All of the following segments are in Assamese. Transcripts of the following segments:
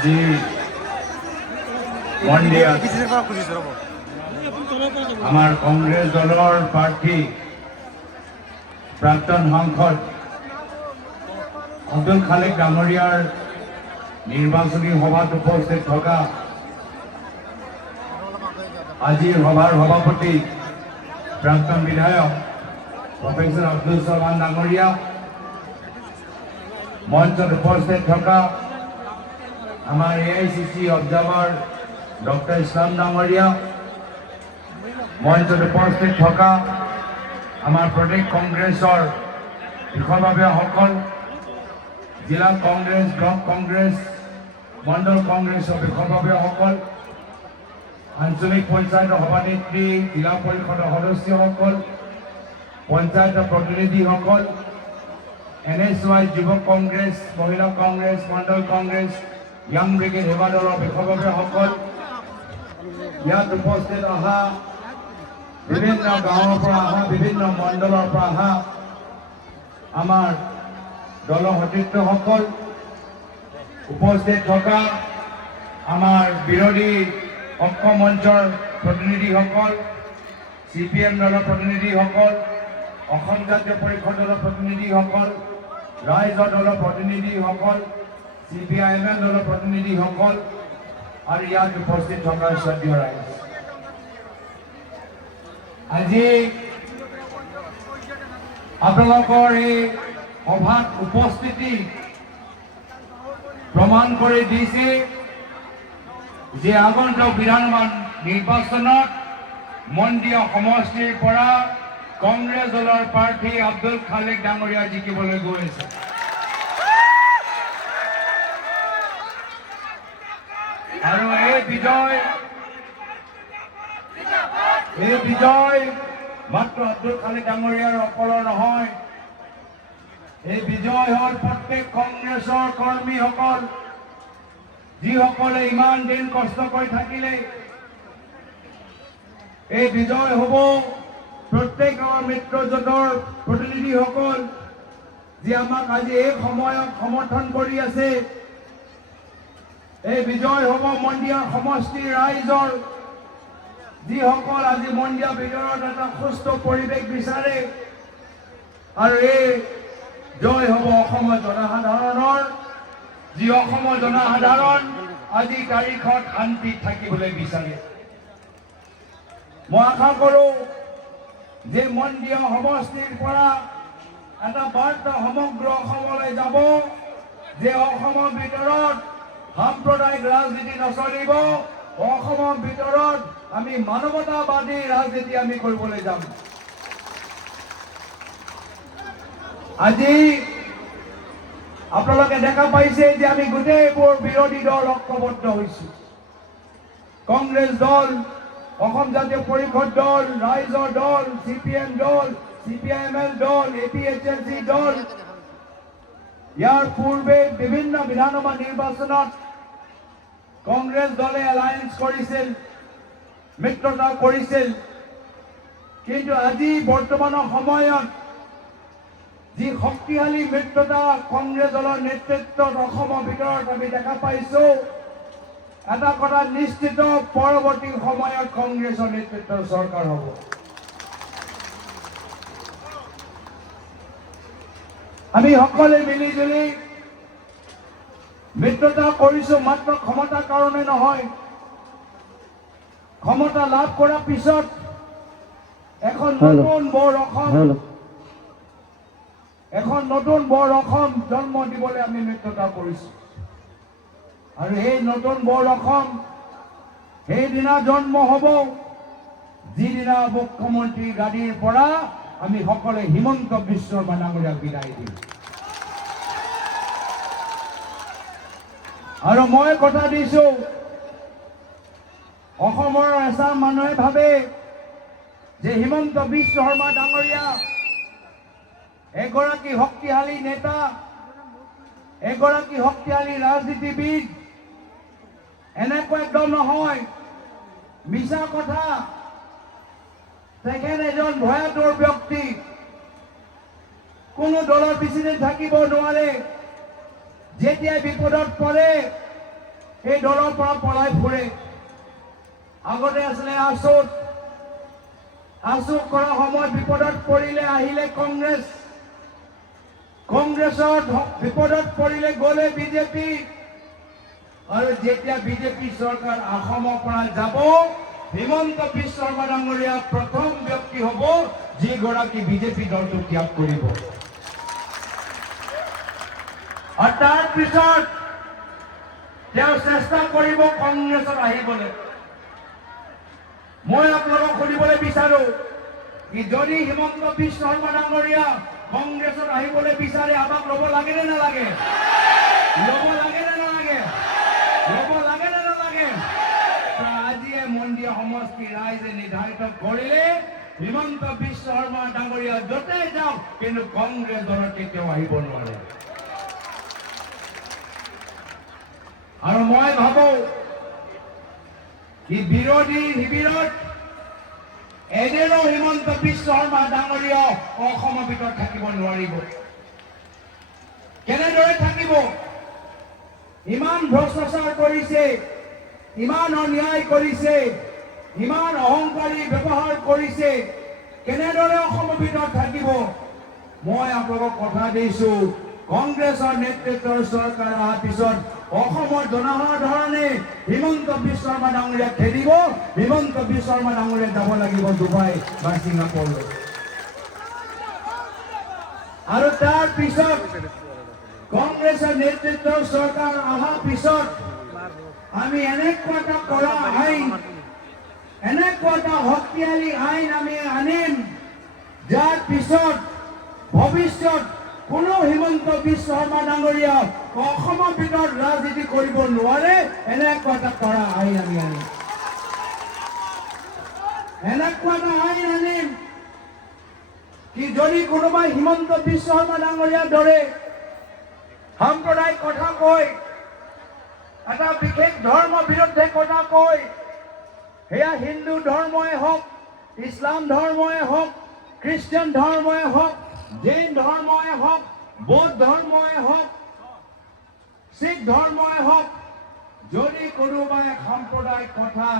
আজি মন্দিৰত আমাৰ কংগ্ৰেছ দলৰ প্ৰাৰ্থী প্ৰাক্তন সাংসদ আব্দুল খালেক ডাঙৰীয়াৰ নিৰ্বাচনী সভাত উপস্থিত থকা আজিৰ সভাৰ সভাপতি প্ৰাক্তন বিধায়ক প্ৰফেসৰ আব্দুল চলমান ডাঙৰীয়া, মঞ্চত উপস্থিত থকা আমাৰ AICC অবজাৰ্ভাৰ ডক্টৰ ইছলাম ডাঙৰীয়া, মঞ্চত উপস্থিত থকা আমাৰ প্ৰদেশ কংগ্ৰেছৰ বিষয়ববীয়াসকল, জিলা কংগ্ৰেছ, ব্লক কংগ্ৰেছ, মণ্ডল কংগ্ৰেছৰ বিষয়ববীয়াসকল, আঞ্চলিক পঞ্চায়তৰ সভানেত্ৰী, জিলা পৰিষদৰ সদস্যসকল, পঞ্চায়তৰ প্ৰতিনিধিসকল, NSY যুৱ কংগ্ৰেছ, মহিলা কংগ্ৰেছ, মণ্ডল কংগ্ৰেছ, য়াং ব্ৰিগেড সেৱা দলৰ বিষয়ববীয়াসকল, ইয়াত উপস্থিত অহা বিভিন্ন গাঁৱৰ পৰা অহা, বিভিন্ন মণ্ডলৰ পৰা অহা আমাৰ দলৰ সতীৰ্থসকল, উপস্থিত থকা আমাৰ বিৰোধী পক্ষ মঞ্চৰ প্ৰতিনিধিসকল, CPM দলৰ প্ৰতিনিধিসকল, অসম জাতীয় পৰিষদ দলৰ প্ৰতিনিধিসকল, ৰাইজৰ দলৰ প্ৰতিনিধিসকল, CPIML দলৰ প্ৰতিনিধিসকল আৰু ইয়াত উপস্থিত থকা শ্ৰদ্ধেয় ৰাইজ, আজি আপোনালোকৰ এই সভাত উপস্থিতি প্ৰমাণ কৰি দিছে যে আগন্তুক বিধানসভা নিৰ্বাচনত মন্দিয়া সমষ্টিৰ পৰা কংগ্ৰেছ দলৰ প্ৰাৰ্থী আব্দুল খালেক ডাঙৰীয়া জিকিবলৈ গৈ আছে। আৰু এই বিজয় মাত্ৰ আব্দুল খালেক ডাঙৰীয়াৰ অকলৰ নহয়, এই বিজয় হল প্ৰত্যেক কংগ্ৰেছৰ কৰ্মীসকল, যিসকলে ইমান দিন কষ্ট কৰি থাকিলে। এই বিজয় হ'ব প্ৰত্যেক আমাৰ মিত্ৰজোঁটৰ প্ৰতিনিধিসকল, যি আমাক আজি এই সময়ত সমৰ্থন কৰি আছে। এই বিজয় হ'ব মন্দিয়া সমষ্টিৰ ৰাইজৰ, যিসকল আজি মন্দিয়া ভিতৰত এটা সুস্থ পৰিৱেশ বিচাৰে। আৰু এই জয় হ'ব অসমৰ জনসাধাৰণৰ, যি অসমৰ জনসাধাৰণ আজি তাৰিখত শান্তিত থাকিবলৈ বিচাৰে। মই আশা কৰোঁ যে মন্দিয়া সমষ্টিৰ পৰা এটা বাৰ্তা সমগ্ৰ অসমলৈ যাব যে অসমৰ ভিতৰত সাম্প্ৰদায়িক ৰাজনীতি নচলিব, অসমৰ ভিতৰত আমি মানৱতাবাদী ৰাজনীতি আমি কৰিবলৈ যাম। আজি আপোনালোকে দেখা পাইছে যে আমি গোটেইবোৰ বিৰোধী দল ঐক্যবদ্ধ হৈছো। কংগ্ৰেছ দল, অসম জাতীয় পৰিষদ দল, ৰাইজৰ দল, CPM দল, CPIML দল, APHLC দল, ইয়াৰ পূৰ্বে বিভিন্ন বিধানসভা নিৰ্বাচনত কংগ্ৰেছ দলে এলায়েন্স কৰিছিল, মিত্ৰতা কৰিছিল। কিন্তু আজি বৰ্তমানৰ সময়ত যি শক্তিশালী মিত্ৰতা কংগ্ৰেছ দলৰ নেতৃত্বত অসমৰ ভিতৰত আমি দেখা পাইছো, এটা কথা নিশ্চিত, পৰৱৰ্তী সময়ত কংগ্ৰেছৰ নেতৃত্বৰ চৰকাৰ হ'ব। আমি সকলোৱে মিলিজুলি মিত্ৰতা কৰিছো, মাত্ৰ ক্ষমতাৰ কাৰণে নহয়। ক্ষমতা লাভ কৰাৰ পিছত এখন নতুন বৰ অসম জন্ম দিবলৈ আমি মিত্ৰতা কৰিছো। আৰু এই নতুন বৰ অসম সেইদিনা জন্ম হ'ব যিদিনা মুখ্যমন্ত্ৰী গাদীৰ পৰা আমি সকলোৱে হিমন্ত বিশ্ব শৰ্মা ডাঙৰীয়াক বিদায় দিম। আৰু মই কথা দিছো, অসমৰ এচাম মানুহে ভাবে যে হিমন্ত বিশ্ব শৰ্মা ডাঙৰীয়া এগৰাকী শক্তিশালী নেতা, এগৰাকী শক্তিশালী ৰাজনীতিবিদ। এনেকুৱা একদম নহয়, মিছা কথা। তেখেত এজন ভয়াতুৰ ব্যক্তি, কোনো দলৰ পিছনে থাকিব নোৱাৰে। যেতিয়াই বিপদত পৰে এই দলৰ পৰা পলাই ফুৰে। আগতে আছিলে আছুক কৰা সময়ত বিপদত পৰিলে আহিলে কংগ্ৰেছৰ বিপদত পৰিলে গ'লে বিজেপি। আৰু যেতিয়া বিজেপি চৰকাৰ অসমৰ পৰা যাব, হিমন্ত বিশ্ব শৰ্মা ডাঙৰীয়া প্ৰথম ব্যক্তি হ'ব যিগৰাকী বিজেপি দলটো ত্যাগ কৰিব। আৰু তাৰ পিছত তেওঁ চেষ্টা কৰিব কংগ্ৰেছত আহিবলৈ। মই আপোনালোকক সুধিবলৈ বিচাৰো কি যদি হিমন্ত বিশ্ব শৰ্মা ডাঙৰীয়া কংগ্ৰেছত আহিবলৈ বিচাৰে আমাক ল'ব লাগে নে নালাগে? ল'ব লাগে নে নালাগে? ল'ব লাগে নে নালাগে? আজিয়ে মন্দিৰ সমষ্টি ৰাইজে নিৰ্ধাৰিত কৰিলে হিমন্ত বিশ্ব শৰ্মা ডাঙৰীয়া য'তে যাওক কিন্তু কংগ্ৰেছ দলত কেতিয়াও আহিব নোৱাৰে। আৰু মই ভাবো কি বিৰোধী শিবিৰত এদিনো হিমন্ত বিশ্ব শৰ্মা ডাঙৰীয়া অসমৰ ভিতৰত থাকিব নোৱাৰিব। কেনেদৰে থাকিব? ইমান ভ্ৰষ্টাচাৰ কৰিছে, ইমান অন্যায় কৰিছে, ইমান অহংকাৰী ব্যৱহাৰ কৰিছে, কেনেদৰে অসমৰ ভিতৰত থাকিব? মই আপোনালোকক কথা দিছো, কংগ্ৰেছৰ নেতৃত্বৰ চৰকাৰ অহাৰ পিছত অসমৰ জনসাধাৰণে হিমন্ত বিশ্ব শৰ্মা ডাঙৰীয়াক খেদিব। হিমন্ত বিশ্ব শৰ্মা ডাঙৰীয়া যাব লাগিব ডুবাই বা ছিংগাপুৰলৈ। আৰু তাৰ পিছত কংগ্ৰেছৰ নেতৃত্বৰ চৰকাৰ অহাৰ পিছত আমি এনেকুৱা এটা কৰা আইন, এনেকুৱা এটা শক্তিশালী আইন আমি আনিম যাৰ পিছত ভৱিষ্যত কোনো হিমন্ত বিশ্ব শৰ্মা ডাঙৰীয়া অসমৰ ভিতৰত ৰাজনীতি কৰিব নোৱাৰে। এনেকুৱা এটা কৰা আইন আমি আনিম। এনেকুৱা এটা আইন আনিম কি যদি কোনোবাই হিমন্ত বিশ্ব শৰ্মা ডাঙৰীয়াৰ দৰে সাম্প্ৰদায়িক কথা কয়, এটা বিশেষ ধৰ্মৰ বিৰুদ্ধে কথা কয়, সেয়া হিন্দু ধৰ্মই হওক, ইছলাম ধৰ্মই হওক, খ্ৰীষ্টান ধৰ্মই হওক, জৈন ধৰ্মই হওক, বৌদ্ধ ধৰ্মই হওক, শিখ ধৰ্মই হওক, যদি কোনোবাই সাম্প্ৰদায়িক কথা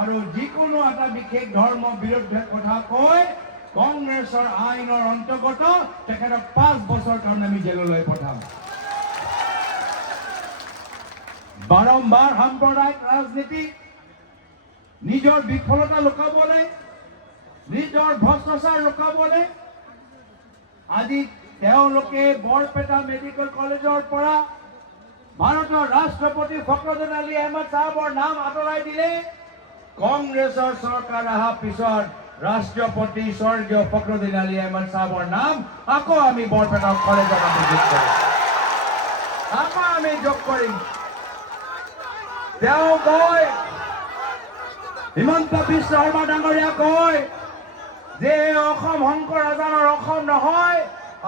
আৰু যিকোনো এটা বিশেষ ধৰ্মৰ বিৰুদ্ধে কথা কয়, কংগ্ৰেছৰ আইনৰ অন্তৰ্গত তেখেতক 5 বছৰ কাৰণে আমি জেললৈ পঠাম। বাৰম্বাৰ সাম্প্ৰদায়িক ৰাজনীতি, নিজৰ বিফলতা লুকাবলৈ, নিজৰ ভ্ৰষ্টাচাৰ লুকাবলৈ আজি তেওঁলোকে বৰপেটা মেডিকেল কলেজৰ পৰা ভাৰতৰ ৰাষ্ট্ৰপতি ফখৰুদ্দিন আলী আহমেদ সাহেবৰ নাম আঁতৰাই দিলে। কংগ্ৰেছৰ চৰকাৰ অহাৰ পিছত ৰাষ্ট্ৰপতি স্বৰ্গীয় ফখৰুদ্দিন আলী আহমেদ সাহেবৰ নাম আকৌ আমি বৰপেটা কলেজত আমি যোগ কৰিম। তেওঁ কয়, হিমন্ত বিশ্ব শৰ্মা ডাঙৰীয়া কয় যে অসম শংকৰ আজানৰ অসম নহয়।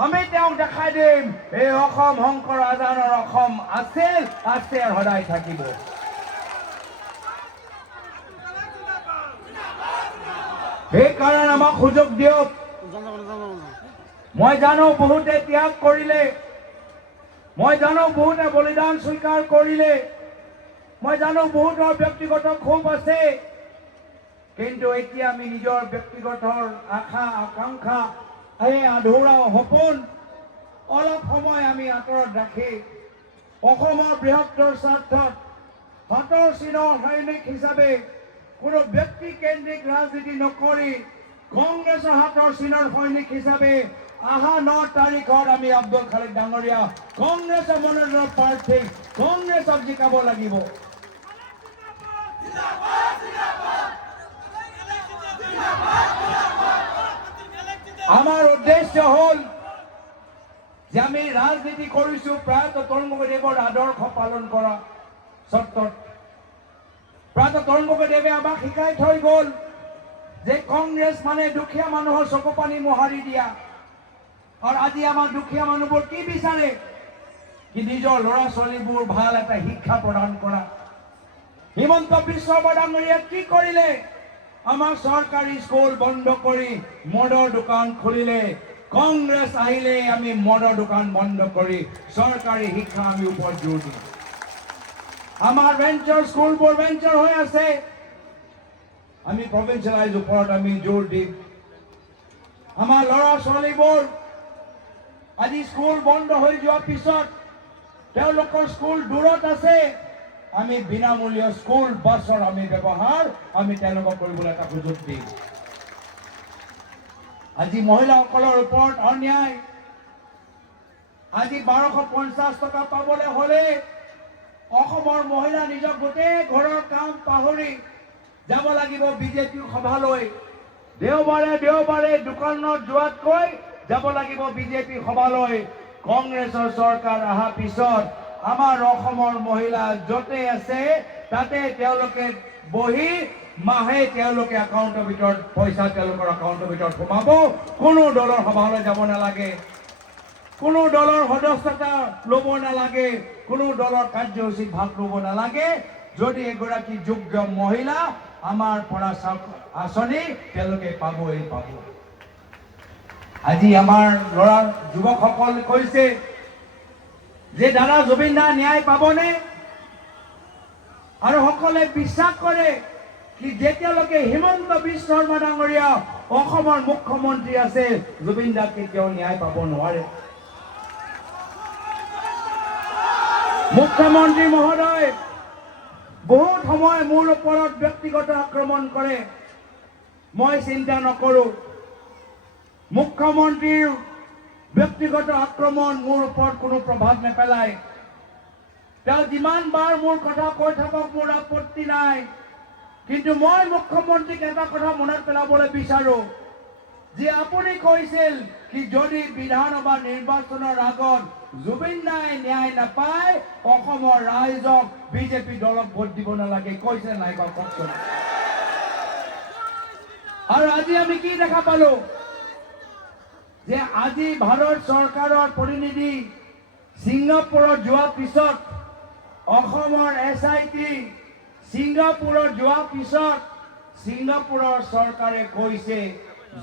আমি তেওঁক দেখাই দিম এই অসম শংকৰ আজানৰ অসম আছিল, আছে আৰু সদায় থাকিব। সেইকাৰণে আমাক সুযোগ দিয়ক। মই জানো বহুতে ত্যাগ কৰিলে, মই জানো বহুতে বলিদান স্বীকাৰ কৰিলে, মই জানো বহুতৰ ব্যক্তিগত ক্ষোভ আছে, কিন্তু এতিয়া আমি নিজৰ ব্যক্তিগত আশা আকাংক্ষা, এই আধৰুৱা সপোন অলপ সময় আমি আঁতৰত ৰাখি অসমৰ বৃহত্তৰ স্বাৰ্থত হাতৰ চিনৰ সৈনিক হিচাপে কোনো ব্যক্তি কেন্দ্ৰিক ৰাজনীতি নকৰি কংগ্ৰেছৰ হাতৰ চিনৰ সৈনিক হিচাপে অহা 9 তাৰিখত আমি আব্দুল খালেক ডাঙৰীয়া কংগ্ৰেছৰ মনোনয়নৰ প্ৰাৰ্থী কংগ্ৰেছক জিকাব লাগিব। আমাৰ উদ্দেশ্য হ'ল যে আমি ৰাজনীতি কৰিছো প্ৰায়তঃ তৰুণ গগৈদেৱৰ আদৰ্শ পালন কৰা চৰ্তত। প্ৰায়তঃ তৰুণ গগৈদেৱে আমাক শিকাই থৈ গ'ল যে কংগ্ৰেছ মানে দুখীয়া মানুহৰ চকু পানী মোহাৰি দিয়া। আৰু আজি আমাৰ দুখীয়া মানুহবোৰ কি বিচাৰে কি নিজৰ ল'ৰা ছোৱালীবোৰ ভাল এটা শিক্ষা প্ৰদান কৰা। হিমন্ত বিশ্ব শৰ্মা ডাঙৰীয়াই কি কৰিলে? আমাৰ চৰকাৰী স্কুল বন্ধ কৰি মদৰ দোকান খুলিলে। কংগ্ৰেছ আহিলে আমি মদৰ দোকান বন্ধ কৰি চৰকাৰী শিক্ষা আমি ওপৰত জোৰ দিম। আমাৰ ভেঞ্চাৰ স্কুলবোৰ ভেঞ্চাৰ হৈ আছে আমি প্ৰভিন্সিয়েলাইজ ওপৰত আমি জোৰ দিম আমাৰ ল'ৰা ছোৱালীবোৰ আজি স্কুল বন্ধ হৈ যোৱাৰ পিছত তেওঁলোকৰ স্কুল দূৰত আছে আমি বিনামূলীয় স্কুল বাছৰ আমি ব্যৱহাৰ আমি তেওঁলোকক কৰিবলৈ এটা সুযোগ দিম আজি মহিলাসকলৰ ওপৰত অন্যায় আজি 1250 টকা পাবলৈ হ'লে অসমৰ মহিলা নিজৰ গোটেই ঘৰৰ কাম পাহৰি যাব লাগিব বিজেপি সভালৈ দেওবাৰে দোকানত যোৱাতকৈ যাব লাগিব বিজেপি সভালৈ কংগ্ৰেছৰ চৰকাৰ অহাৰ পিছত আমাৰ অসমৰ মহিলা য'তে আছে তাতে তেওঁলোকে বহি মাহে তেওঁলোকে একাউণ্টৰ ভিতৰত পইচা তেওঁলোকৰ একাউণ্টৰ ভিতৰত সোমাব কোনো দলৰ সভালৈ যাব নালাগে কোনো দলৰ সদস্যতা ল'ব নালাগে কোনো দলৰ কাৰ্যসূচীত ভাগ ল'ব নালাগে যদি এগৰাকী যোগ্য মহিলা আমাৰ পৰা আঁচনি তেওঁলোকে পাবই পাব আজি আমাৰ ল'ৰা যুৱকসকল কৈছে যে দাদা জুবিন দা ন্যায় পাবনে আৰু সকলে বিশ্বাস কৰে কি যেতিয়ালৈকে হিমন্ত বিশ্ব শৰ্মা ডাঙৰীয়া অসমৰ মুখ্যমন্ত্ৰী আছে জুবিন দা কেতিয়াও ন্যায় পাব নোৱাৰে মুখ্যমন্ত্ৰী মহোদয় বহুত সময় মোৰ ওপৰত ব্যক্তিগত আক্ৰমণ কৰে মই চিন্তা নকৰো মুখ্যমন্ত্ৰীৰ ব্যক্তিগত আক্ৰমণ মোৰ ওপৰত কোনো প্ৰভাৱ নেপেলায় তেওঁ যিমান বাৰ মোৰ কথা কৈ থাকক মোৰ আপত্তি নাই কিন্তু মই মুখ্যমন্ত্ৰীক এটা কথা মনত পেলাবলৈ বিচাৰো যে আপুনি কৈছিল কি যদি বিধানসভা নিৰ্বাচনৰ আগত জুবিন দাই ন্যায় নাপায় অসমৰ ৰাইজক বিজেপি দলক ভোট দিব নালাগে কৈছে নাই কওকচোন আৰু আজি আমি কি দেখা পালো যে আজি ভাৰত চৰকাৰৰ প্ৰতিনিধি ছিংগাপুৰত যোৱাৰ পিছত অসমৰ SIT ছিংগাপুৰত যোৱাৰ পিছত ছিংগাপুৰৰ চৰকাৰে কৈছে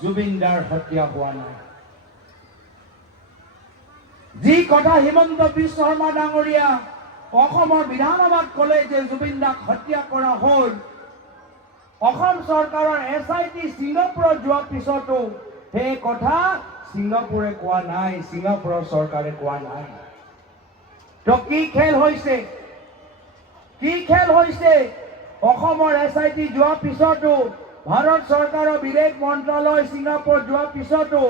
জুবিন দাৰ হত্যা হোৱা নাই যি কথা হিমন্ত বিশ্ব শৰ্মা ডাঙৰীয়া অসমৰ বিধানসভাত ক'লে যে জুবিন দাক হত্যা কৰা হ'ল অসম চৰকাৰৰ SIT ছিংগাপুৰত যোৱাৰ পিছতো সেই কথা ছিংগাপুৰে কোৱা নাই ছিংগাপুৰৰ চৰকাৰে কোৱা নাই তো কি খেল হৈছে অসমৰ SIT যোৱাৰ পিছতো ভাৰত চৰকাৰৰ বিদেশ মন্ত্ৰালয় ছিংগাপুৰ যোৱাৰ পিছতো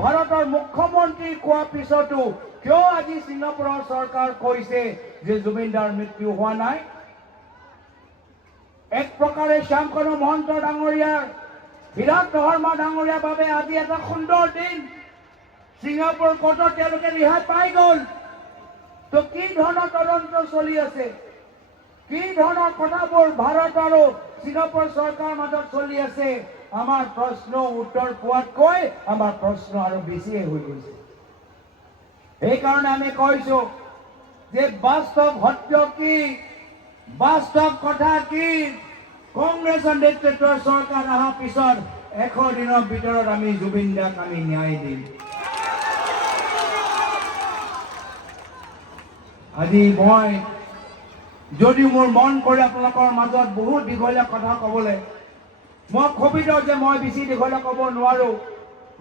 ভাৰতৰ মুখ্যমন্ত্ৰী কোৱাৰ পিছতো কিয় আজি ছিংগাপুৰৰ চৰকাৰ কৈছে যে জুবিন দাৰ মৃত্যু হোৱা নাই এক প্ৰকাৰে শ্যামকানু মহন্ত ডাঙৰীয়াৰ হিৰাক শৰ্মা ডাঙৰীয়াৰ বাবে আজি এটা সুন্দৰ দিন ছিংগাপুৰ কোৰ্টত তেওঁলোকে ৰেহাই পাই গ'ল তো কি ধৰণৰ তদন্ত চলি আছে কি ধৰণৰ কথাবোৰ ভাৰত আৰু ছিংগাপুৰ চৰকাৰৰ মাজত চলি আছে আমাৰ প্ৰশ্ন উত্তৰ পোৱাতকৈ আমাৰ প্ৰশ্ন আৰু বেছিয়ে হৈ গৈছে সেইকাৰণে আমি কৈছো যে বাস্তৱ সত্য কি বাস্তৱ কথা কি কংগ্ৰেছৰ নেতৃত্বৰ চৰকাৰ অহাৰ পিছত 100 দিনৰ ভিতৰত আমি জুবিন দাক আমি ন্যায় দিম আজি মই যদি মোৰ মন কৰে আপোনালোকৰ মাজত বহুত দীঘলীয়া কথা ক'বলৈ মই ক্ষোভিত যে মই বেছি দীঘলীয়া ক'ব নোৱাৰো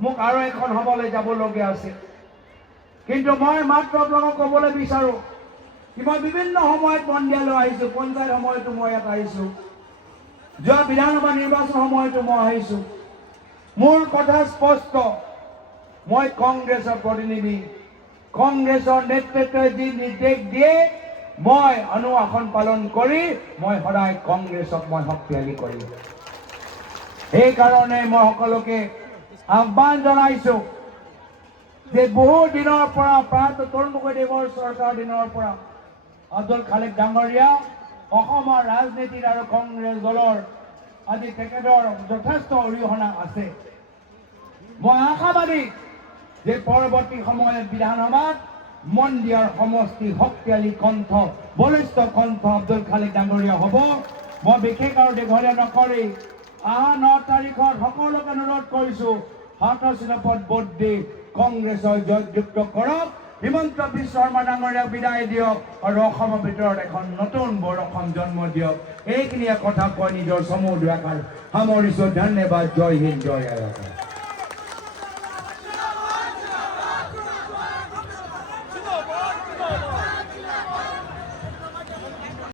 মোক আৰু এখন সভালৈ যাবলগীয়া আছে কিন্তু মই মাত্ৰ আপোনালোকক ক'বলৈ বিচাৰো কি মই বিভিন্ন সময়ত মন্দিৰলৈ আহিছো পঞ্চায়ত সময়তো মই ইয়াত আহিছো যোৱা বিধানসভা নিৰ্বাচন সময়তো মই আহিছো মোৰ কথা স্পষ্ট মই কংগ্ৰেছৰ প্ৰতিনিধি কংগ্ৰেছৰ নেতৃত্বই যি নিৰ্দেশ দিয়ে মই অনুশাসন পালন কৰি মই সদায় কংগ্ৰেছক মই শক্তিশালী কৰিম সেইকাৰণে মই সকলোকে আহ্বান জনাইছো যে বহু দিনৰ পৰা প্ৰায় তৰুণ গগৈদেৱৰ চৰকাৰৰ দিনৰ পৰা আব্দুল খালেক ডাঙৰীয়া অসমৰ ৰাজনীতিত আৰু কংগ্ৰেছ দলৰ আজি তেখেতৰ যথেষ্ট অৰিহণা আছে মই আশাবাদী যে পৰৱৰ্তী সময়ত বিধানসভাত মন দিয়াৰ সমষ্টি শক্তিশালী কণ্ঠ বলিষ্ঠ কণ্ঠ আব্দুল খালেক ডাঙৰীয়া হ'ব মই বিশেষ আৰু দীঘলীয়া নকৰি 9 তাৰিখত সকলোকে অনুৰোধ কৰিছো হাতৰ চিনাপত ভোট দি কংগ্ৰেছৰ জয়যুক্ত কৰক হিমন্ত বিশ্ব শৰ্মা ডাঙৰীয়াক বিদায় দিয়ক আৰু অসমৰ ভিতৰত এখন নতুন বৰ অসম জন্ম দিয়ক। এইখিনিয়ে কথা কৈ নিজৰ চমু দুআষাৰ সামৰিছোঁ। ধন্যবাদ। জয় হিন্দ, জয় আইঅসম।